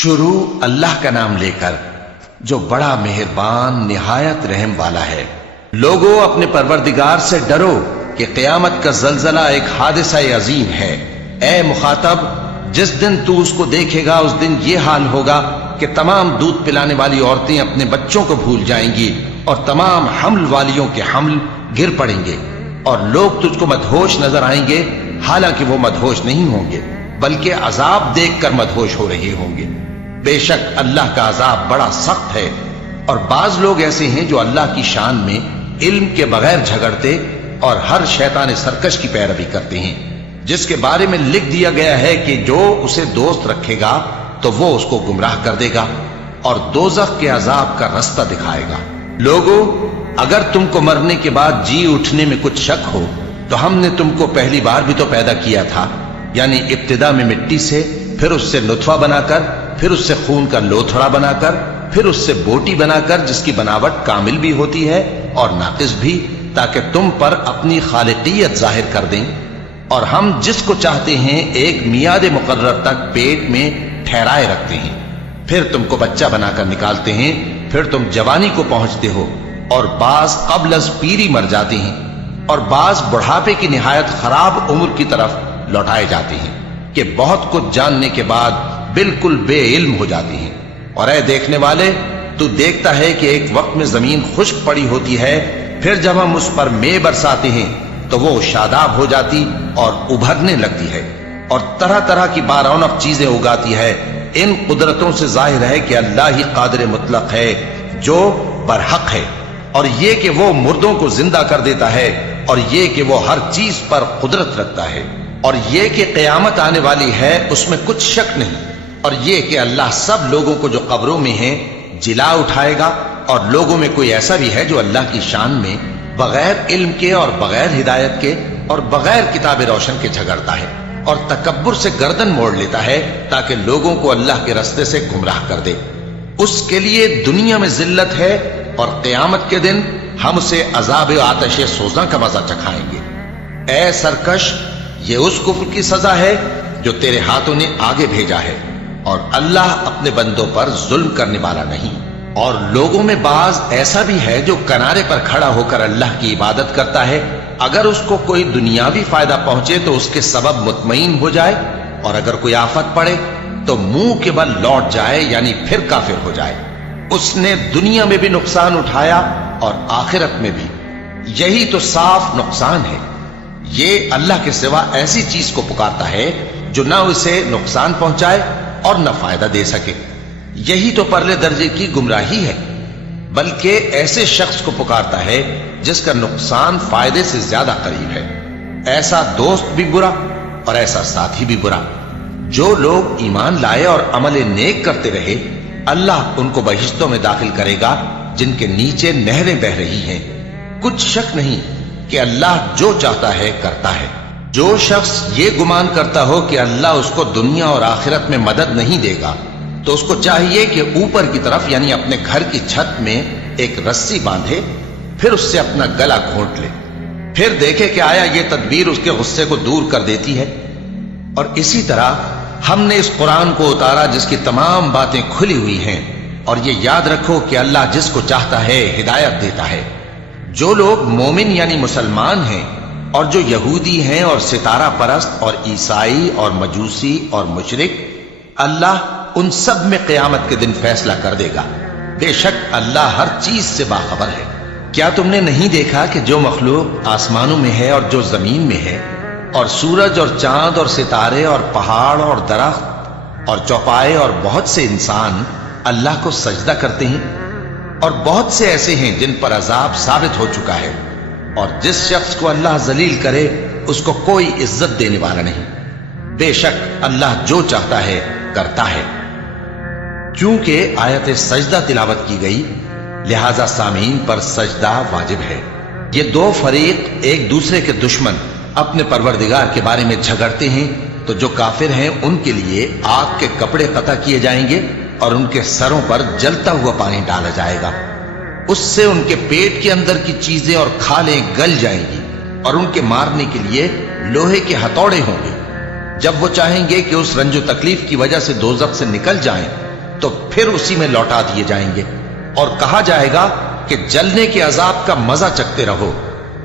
شروع اللہ کا نام لے کر جو بڑا مہربان نہایت رحم والا ہے۔ لوگوں اپنے پروردگار سے ڈرو کہ قیامت کا زلزلہ ایک حادثہ عظیم ہے۔ اے مخاطب، جس دن تو اس کو دیکھے گا اس دن یہ حال ہوگا کہ تمام دودھ پلانے والی عورتیں اپنے بچوں کو بھول جائیں گی اور تمام حمل والیوں کے حمل گر پڑیں گے، اور لوگ تجھ کو مدہوش نظر آئیں گے، حالانکہ وہ مدہوش نہیں ہوں گے بلکہ عذاب دیکھ کر مدہوش ہو رہے ہوں گے۔ بے شک اللہ کا عذاب بڑا سخت ہے۔ اور بعض لوگ ایسے ہیں جو اللہ کی شان میں علم کے بغیر جھگڑتے اور ہر شیطان سرکش کی پیروی کرتے ہیں، جس کے بارے میں لکھ دیا گیا ہے کہ جو اسے دوست رکھے گا تو وہ اس کو گمراہ کر دے گا اور دوزخ کے عذاب کا رستہ دکھائے گا۔ لوگوں، اگر تم کو مرنے کے بعد جی اٹھنے میں کچھ شک ہو تو ہم نے تم کو پہلی بار بھی تو پیدا کیا تھا، یعنی ابتدا میں مٹی سے، پھر اس سے نطفہ بنا کر، پھر اس سے خون کا لوتھڑا بنا کر، پھر اس سے بوٹی بنا کر جس کی بناوٹ کامل بھی ہوتی ہے اور ناقص بھی، تاکہ تم پر اپنی خالقیت ظاہر کر دیں۔ اور ہم جس کو چاہتے ہیں ایک میعاد مقرر تک پیٹ میں ٹھہرائے رکھتے ہیں، پھر تم کو بچہ بنا کر نکالتے ہیں، پھر تم جوانی کو پہنچتے ہو، اور بعض قبل از پیری مر جاتے ہیں، اور بعض بڑھاپے کی نہایت خراب عمر کی طرف لوٹائے جاتے ہیں کہ بہت کچھ جاننے کے بعد بالکل بے علم ہو جاتے ہیں۔ اور اے دیکھنے والے، تو دیکھتا ہے کہ ایک وقت میں زمین خشک پڑی ہوتی ہے، پھر جب ہم اس پر مے برساتے ہیں تو وہ شاداب ہو جاتی اور ابھرنے لگتی ہے اور طرح طرح کی بارونق چیزیں اگاتی ہے۔ ان قدرتوں سے ظاہر ہے کہ اللہ ہی قادر مطلق ہے جو برحق ہے، اور یہ کہ وہ مردوں کو زندہ کر دیتا ہے، اور یہ کہ وہ ہر چیز پر قدرت رکھتا ہے، اور یہ کہ قیامت آنے والی ہے اس میں کچھ شک نہیں، اور یہ کہ اللہ سب لوگوں کو جو قبروں میں ہیں جلا اٹھائے گا۔ اور لوگوں میں کوئی ایسا بھی ہے جو اللہ کی شان میں بغیر علم کے اور بغیر ہدایت کے اور بغیر کتاب روشن کے جھگڑتا ہے اور تکبر سے گردن موڑ لیتا ہے تاکہ لوگوں کو اللہ کے رستے سے گمراہ کر دے۔ اس کے لیے دنیا میں ذلت ہے، اور قیامت کے دن ہم اسے عذاب آتش سوزاں کا مزہ چکھائیں گے۔ اے سرکش، یہ اس کفر کی سزا ہے جو تیرے ہاتھوں نے آگے بھیجا ہے، اور اللہ اپنے بندوں پر ظلم کرنے والا نہیں۔ اور لوگوں میں بعض ایسا بھی ہے جو کنارے پر کھڑا ہو کر اللہ کی عبادت کرتا ہے، اگر اس کو کوئی دنیاوی فائدہ پہنچے تو اس کے سبب مطمئن ہو جائے، اور اگر کوئی آفت پڑے تو منہ کے بل لوٹ جائے، یعنی پھر کافر ہو جائے۔ اس نے دنیا میں بھی نقصان اٹھایا اور آخرت میں بھی، یہی تو صاف نقصان ہے۔ یہ اللہ کے سوا ایسی چیز کو پکارتا ہے جو نہ اسے نقصان پہنچائے اور نہ فائدہ دے سکے، یہی تو پرلے درجے کی گمراہی ہے۔ بلکہ ایسے شخص کو پکارتا ہے جس کا نقصان فائدے سے زیادہ قریب ہے۔ ایسا دوست بھی برا اور ایسا ساتھی بھی برا۔ جو لوگ ایمان لائے اور عمل نیک کرتے رہے، اللہ ان کو بہشتوں میں داخل کرے گا جن کے نیچے نہریں بہ رہی ہیں۔ کچھ شک نہیں کہ اللہ جو چاہتا ہے کرتا ہے۔ جو شخص یہ گمان کرتا ہو کہ اللہ اس کو دنیا اور آخرت میں مدد نہیں دے گا، تو اس کو چاہیے کہ اوپر کی طرف یعنی اپنے گھر کی چھت میں ایک رسی باندھے، پھر اس سے اپنا گلا گھونٹ لے، پھر دیکھے کہ آیا یہ تدبیر اس کے غصے کو دور کر دیتی ہے۔ اور اسی طرح ہم نے اس قرآن کو اتارا جس کی تمام باتیں کھلی ہوئی ہیں، اور یہ یاد رکھو کہ اللہ جس کو چاہتا ہے ہدایت دیتا ہے۔ جو لوگ مومن یعنی مسلمان ہیں اور جو یہودی ہیں اور ستارہ پرست اور عیسائی اور مجوسی اور مشرک، اللہ ان سب میں قیامت کے دن فیصلہ کر دے گا۔ بے شک اللہ ہر چیز سے باخبر ہے۔ کیا تم نے نہیں دیکھا کہ جو مخلوق آسمانوں میں ہے اور جو زمین میں ہے، اور سورج اور چاند اور ستارے اور پہاڑ اور درخت اور چوپائے اور بہت سے انسان اللہ کو سجدہ کرتے ہیں، اور بہت سے ایسے ہیں جن پر عذاب ثابت ہو چکا ہے، اور جس شخص کو اللہ ذلیل کرے اس کو کوئی عزت دینے والا نہیں۔ بے شک اللہ جو چاہتا ہے کرتا ہے۔ چونکہ آیت سجدہ تلاوت کی گئی، لہذا سامعین پر سجدہ واجب ہے۔ یہ دو فریق ایک دوسرے کے دشمن اپنے پروردگار کے بارے میں جھگڑتے ہیں، تو جو کافر ہیں ان کے لیے آگ کے کپڑے قطع کیے جائیں گے اور ان کے سروں پر جلتا ہوا پانی ڈالا جائے گا۔ اس سے ان کے پیٹ کے اندر کی چیزیں اور کھالیں گل جائیں گی، اور ان کے مارنے کے لیے لوہے کے ہتھوڑے ہوں گے۔ جب وہ چاہیں گے کہ اس رنج و تکلیف کی وجہ سے دوزخ سے نکل جائیں تو پھر اسی میں لوٹا دیے جائیں گے، اور کہا جائے گا کہ جلنے کے عذاب کا مزہ چکھتے رہو۔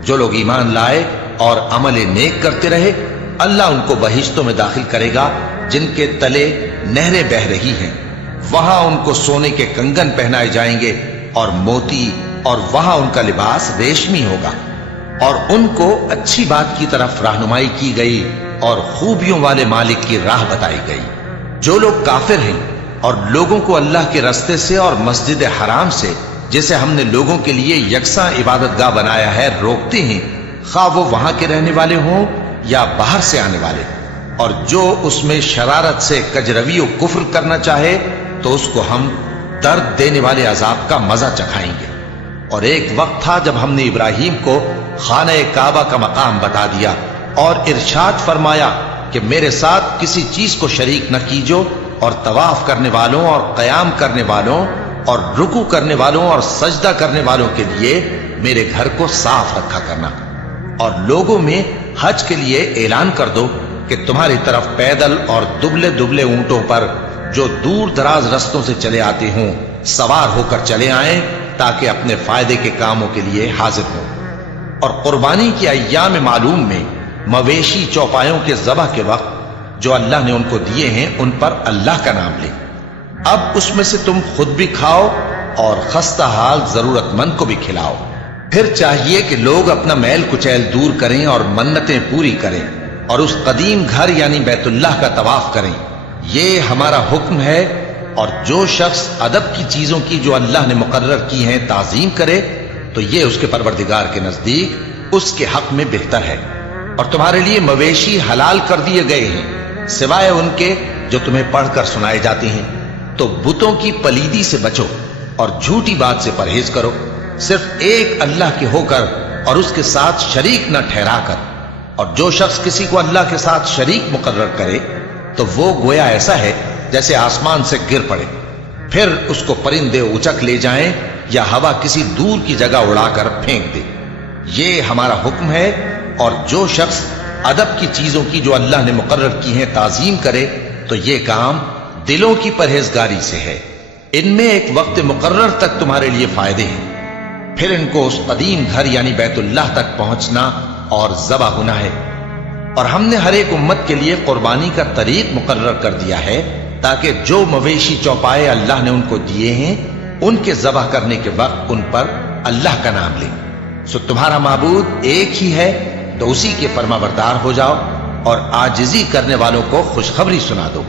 جو لوگ ایمان لائے اور عمل نیک کرتے رہے، اللہ ان کو بہشتوں میں داخل کرے گا جن کے تلے نہریں بہ رہی ہیں، وہاں ان کو سونے کے کنگن پہنائے جائیں گے اور موتی، اور وہاں ان کا لباس ریشمی ہوگا، اور ان کو اچھی بات کی طرف رہنمائی کی گئی اور خوبیوں والے مالک کی راہ بتائی گئی۔ جو لوگ کافر ہیں اور لوگوں کو اللہ کے رستے سے اور مسجد حرام سے، جسے ہم نے لوگوں کے لیے یکساں عبادت گاہ بنایا ہے، روکتے ہیں، خواہ وہ وہاں کے رہنے والے ہوں یا باہر سے آنے والے، اور جو اس میں شرارت سے کجروی و کفر کرنا چاہے تو اس کو ہم درد دینے والے عذاب کا مزہ چکھائیں گے۔ اور ایک وقت تھا جب ہم نے ابراہیم کو خانہ کعبہ کا مقام بتا دیا اور ارشاد فرمایا کہ میرے ساتھ کسی چیز کو شریک نہ کیجو، اور طواف کرنے والوں اور قیام کرنے والوں اور رکوع کرنے والوں اور سجدہ کرنے والوں کے لیے میرے گھر کو صاف رکھا کرنا، اور لوگوں میں حج کے لیے اعلان کر دو کہ تمہاری طرف پیدل اور دبلے دبلے اونٹوں پر جو دور دراز رستوں سے چلے آتے ہوں سوار ہو کر چلے آئیں، تاکہ اپنے فائدے کے کاموں کے لیے حاضر ہوں۔ اور قربانی کی ایام معلوم میں مویشی چوپایوں کے ذبح کے وقت جو اللہ نے ان کو دیے ہیں ان پر اللہ کا نام لے۔ اب اس میں سے تم خود بھی کھاؤ اور خستہ حال ضرورت مند کو بھی کھلاؤ۔ پھر چاہیے کہ لوگ اپنا میل کچیل دور کریں اور منتیں پوری کریں، اور اس قدیم گھر یعنی بیت اللہ کا طواف کریں، یہ ہمارا حکم ہے۔ اور جو شخص ادب کی چیزوں کی جو اللہ نے مقرر کی ہیں تعظیم کرے تو یہ اس کے پروردگار کے نزدیک اس کے حق میں بہتر ہے۔ اور تمہارے لیے مویشی حلال کر دیے گئے ہیں سوائے ان کے جو تمہیں پڑھ کر سنائے جاتے ہیں، تو بتوں کی پلیدی سے بچو اور جھوٹی بات سے پرہیز کرو، صرف ایک اللہ کے ہو کر اور اس کے ساتھ شریک نہ ٹھہرا کر۔ اور جو شخص کسی کو اللہ کے ساتھ شریک مقرر کرے تو وہ گویا ایسا ہے جیسے آسمان سے گر پڑے، پھر اس کو پرندے اچک لے جائیں یا ہوا کسی دور کی جگہ اڑا کر پھینک دے۔ یہ ہمارا حکم ہے۔ اور جو شخص ادب کی چیزوں کی جو اللہ نے مقرر کی ہیں تعظیم کرے تو یہ کام دلوں کی پرہیزگاری سے ہے۔ ان میں ایک وقت مقرر تک تمہارے لیے فائدے ہیں، پھر ان کو اس قدیم گھر یعنی بیت اللہ تک پہنچنا اور ذبح ہونا ہے۔ اور ہم نے ہر ایک امت کے لیے قربانی کا طریق مقرر کر دیا ہے، تاکہ جو مویشی چوپائے اللہ نے ان کو دیے ہیں ان کے ذبح کرنے کے وقت ان پر اللہ کا نام لیں۔ سو تمہارا معبود ایک ہی ہے، تو اسی کے فرما بردار ہو جاؤ اور عاجزی کرنے والوں کو خوشخبری سنا دو۔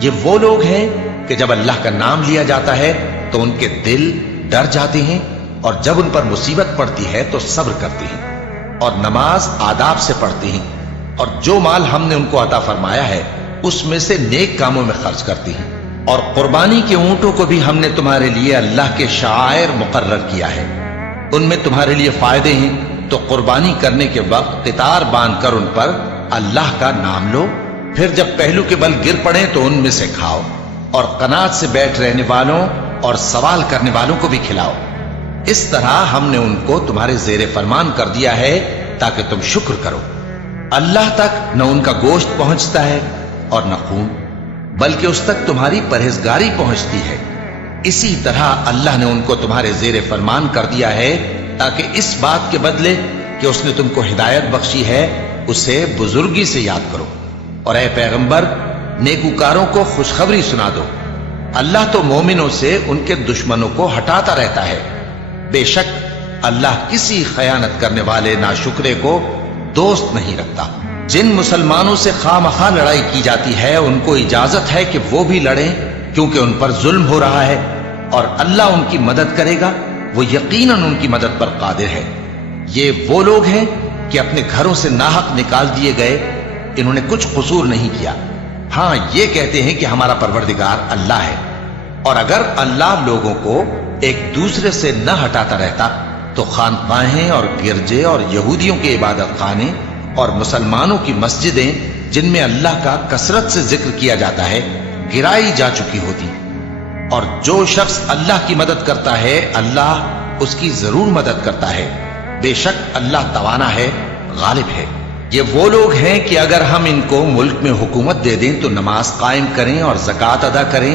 یہ وہ لوگ ہیں کہ جب اللہ کا نام لیا جاتا ہے تو ان کے دل ڈر جاتے ہیں، اور جب ان پر مصیبت پڑتی ہے تو صبر کرتے ہیں، اور نماز آداب سے پڑھتے ہیں، اور جو مال ہم نے ان کو عطا فرمایا ہے اس میں سے نیک کاموں میں خرچ کرتے ہیں۔ اور قربانی کے اونٹوں کو بھی ہم نے تمہارے لیے اللہ کے شعائر مقرر کیا ہے، ان میں تمہارے لیے فائدے ہیں، تو قربانی کرنے کے وقت قطار باندھ کر ان پر اللہ کا نام لو، پھر جب پہلو کے بل گر پڑے تو ان میں سے کھاؤ، اور قناعت سے بیٹھ رہنے والوں اور سوال کرنے والوں کو بھی کھلاؤ۔ اس طرح ہم نے ان کو تمہارے زیر فرمان کر دیا ہے تاکہ تم شکر کرو۔ اللہ تک نہ ان کا گوشت پہنچتا ہے اور نہ خون، بلکہ اس تک تمہاری پرہیزگاری پہنچتی ہے۔ اسی طرح اللہ نے ان کو تمہارے زیر فرمان کر دیا ہے تاکہ اس بات کے بدلے کہ اس نے تم کو ہدایت بخشی ہے اسے بزرگی سے یاد کرو۔ اور اے پیغمبر، نیکوکاروں کو خوشخبری سنا دو، اللہ تو مومنوں سے ان کے دشمنوں کو ہٹاتا رہتا ہے۔ بے شک اللہ کسی خیانت کرنے والے ناشکرے کو دوست نہیں رکھتا۔ جن مسلمانوں سے خواہ مخواہ لڑائی کی جاتی ہے ان کو اجازت ہے کہ وہ بھی لڑیں، کیونکہ ان پر ظلم ہو رہا ہے، اور اللہ ان کی مدد کرے گا، وہ یقیناً ان کی مدد پر قادر ہے۔ یہ وہ لوگ ہیں کہ اپنے گھروں سے ناحق نکال دیے گئے، انہوں نے کچھ قصور نہیں کیا، ہاں یہ کہتے ہیں کہ ہمارا پروردگار اللہ ہے۔ اور اگر اللہ لوگوں کو ایک دوسرے سے نہ ہٹاتا رہتا تو خانقاہیں اور گرجے اور یہودیوں کے عبادت خانے اور مسلمانوں کی مسجدیں جن میں اللہ کا کثرت سے ذکر کیا جاتا ہے گرائی جا چکی ہوتی۔ اور جو شخص اللہ کی مدد کرتا ہے اللہ اس کی ضرور مدد کرتا ہے، بے شک اللہ توانا ہے، غالب ہے۔ یہ وہ لوگ ہیں کہ اگر ہم ان کو ملک میں حکومت دے دیں تو نماز قائم کریں اور زکوٰۃ ادا کریں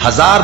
1000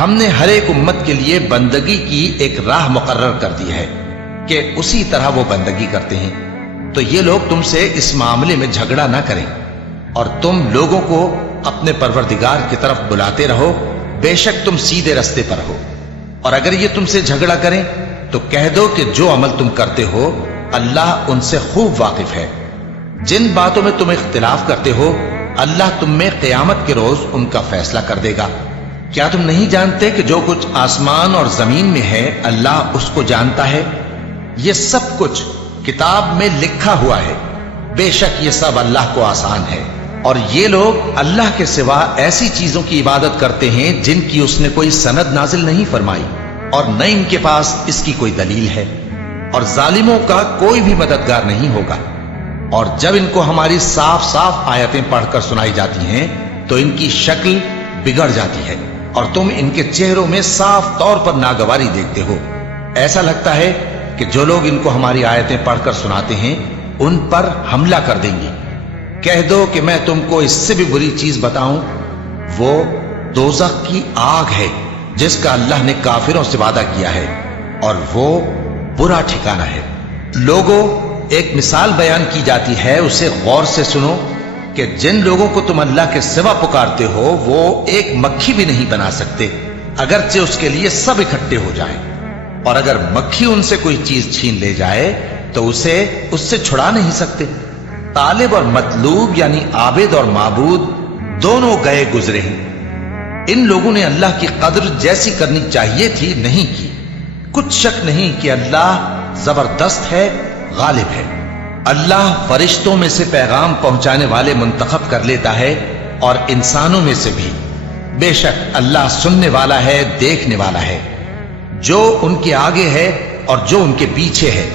ہم نے ہر ایک امت کے لیے بندگی کی ایک راہ مقرر کر دی ہے کہ اسی طرح وہ بندگی کرتے ہیں، تو یہ لوگ تم سے اس معاملے میں جھگڑا نہ کریں، اور تم لوگوں کو اپنے پروردگار کی طرف بلاتے رہو، بے شک تم سیدھے رستے پر ہو۔ اور اگر یہ تم سے جھگڑا کریں تو کہہ دو کہ جو عمل تم کرتے ہو اللہ ان سے خوب واقف ہے۔ جن باتوں میں تم اختلاف کرتے ہو اللہ تم میں قیامت کے روز ان کا فیصلہ کر دے گا۔ کیا تم نہیں جانتے کہ جو کچھ آسمان اور زمین میں ہے اللہ اس کو جانتا ہے؟ یہ سب کچھ کتاب میں لکھا ہوا ہے، بے شک یہ سب اللہ کو آسان ہے۔ اور یہ لوگ اللہ کے سوا ایسی چیزوں کی عبادت کرتے ہیں جن کی اس نے کوئی سند نازل نہیں فرمائی، اور نہ ان کے پاس اس کی کوئی دلیل ہے، اور ظالموں کا کوئی بھی مددگار نہیں ہوگا۔ اور جب ان کو ہماری صاف صاف آیتیں پڑھ کر سنائی جاتی ہیں تو ان کی شکل بگڑ جاتی ہے، اور تم ان کے چہروں میں صاف طور پر ناگواری دیکھتے ہو۔ ایسا لگتا ہے کہ جو لوگ ان کو ہماری آیتیں پڑھ کر سناتے ہیں ان پر حملہ کر دیں گے۔ کہہ دو کہ میں تم کو اس سے بھی بری چیز بتاؤں، وہ دوزخ کی آگ ہے جس کا اللہ نے کافروں سے وعدہ کیا ہے، اور وہ برا ٹھکانہ ہے۔ لوگوں، ایک مثال بیان کی جاتی ہے، اسے غور سے سنو کہ جن لوگوں کو تم اللہ کے سوا پکارتے ہو وہ ایک مکھی بھی نہیں بنا سکتے، اگرچہ اس کے لیے سب اکٹھے ہو جائیں، اور اگر مکھی ان سے کوئی چیز چھین لے جائے تو اسے اس سے چھڑا نہیں سکتے۔ طالب اور مطلوب یعنی عابد اور معبود دونوں گئے گزرے ہیں۔ ان لوگوں نے اللہ کی قدر جیسی کرنی چاہیے تھی نہیں کی۔ کچھ شک نہیں کہ اللہ زبردست ہے، غالب ہے۔ اللہ فرشتوں میں سے پیغام پہنچانے والے منتخب کر لیتا ہے اور انسانوں میں سے بھی۔ بے شک اللہ سننے والا ہے، دیکھنے والا ہے۔ جو ان کے آگے ہے اور جو ان کے پیچھے ہے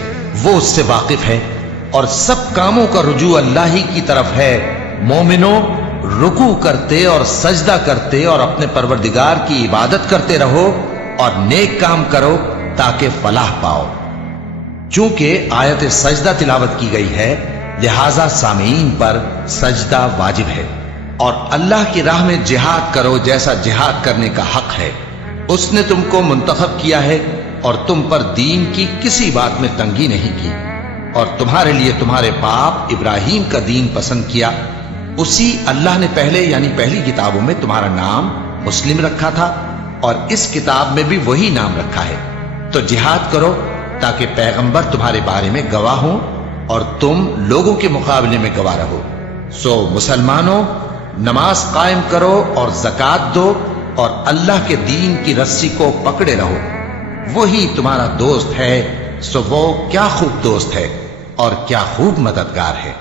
وہ اس سے واقف ہے، اور سب کاموں کا رجوع اللہ ہی کی طرف ہے۔ مومنوں، رکوع کرتے اور سجدہ کرتے اور اپنے پروردگار کی عبادت کرتے رہو اور نیک کام کرو تاکہ فلاح پاؤ۔ چونکہ آیت سجدہ تلاوت کی گئی ہے لہذا سامعین پر سجدہ واجب ہے، اور اللہ کی راہ میں جہاد کرو جیسا جہاد کرنے کا حق ہے۔ اس نے تم کو منتخب کیا ہے اور تم پر دین کی کسی بات میں تنگی نہیں کی، اور تمہارے لیے تمہارے باپ ابراہیم کا دین پسند کیا۔ اسی اللہ نے پہلے یعنی پہلی کتابوں میں تمہارا نام مسلم رکھا تھا، اور اس کتاب میں بھی وہی نام رکھا ہے۔ تو جہاد کرو تاکہ پیغمبر تمہارے بارے میں گواہ ہوں اور تم لوگوں کے مقابلے میں گواہ رہو۔ سو مسلمانوں، نماز قائم کرو اور زکوٰۃ دو اور اللہ کے دین کی رسی کو پکڑے رہو، وہی تمہارا دوست ہے۔ سو وہ کیا خوب دوست ہے اور کیا خوب مددگار ہے۔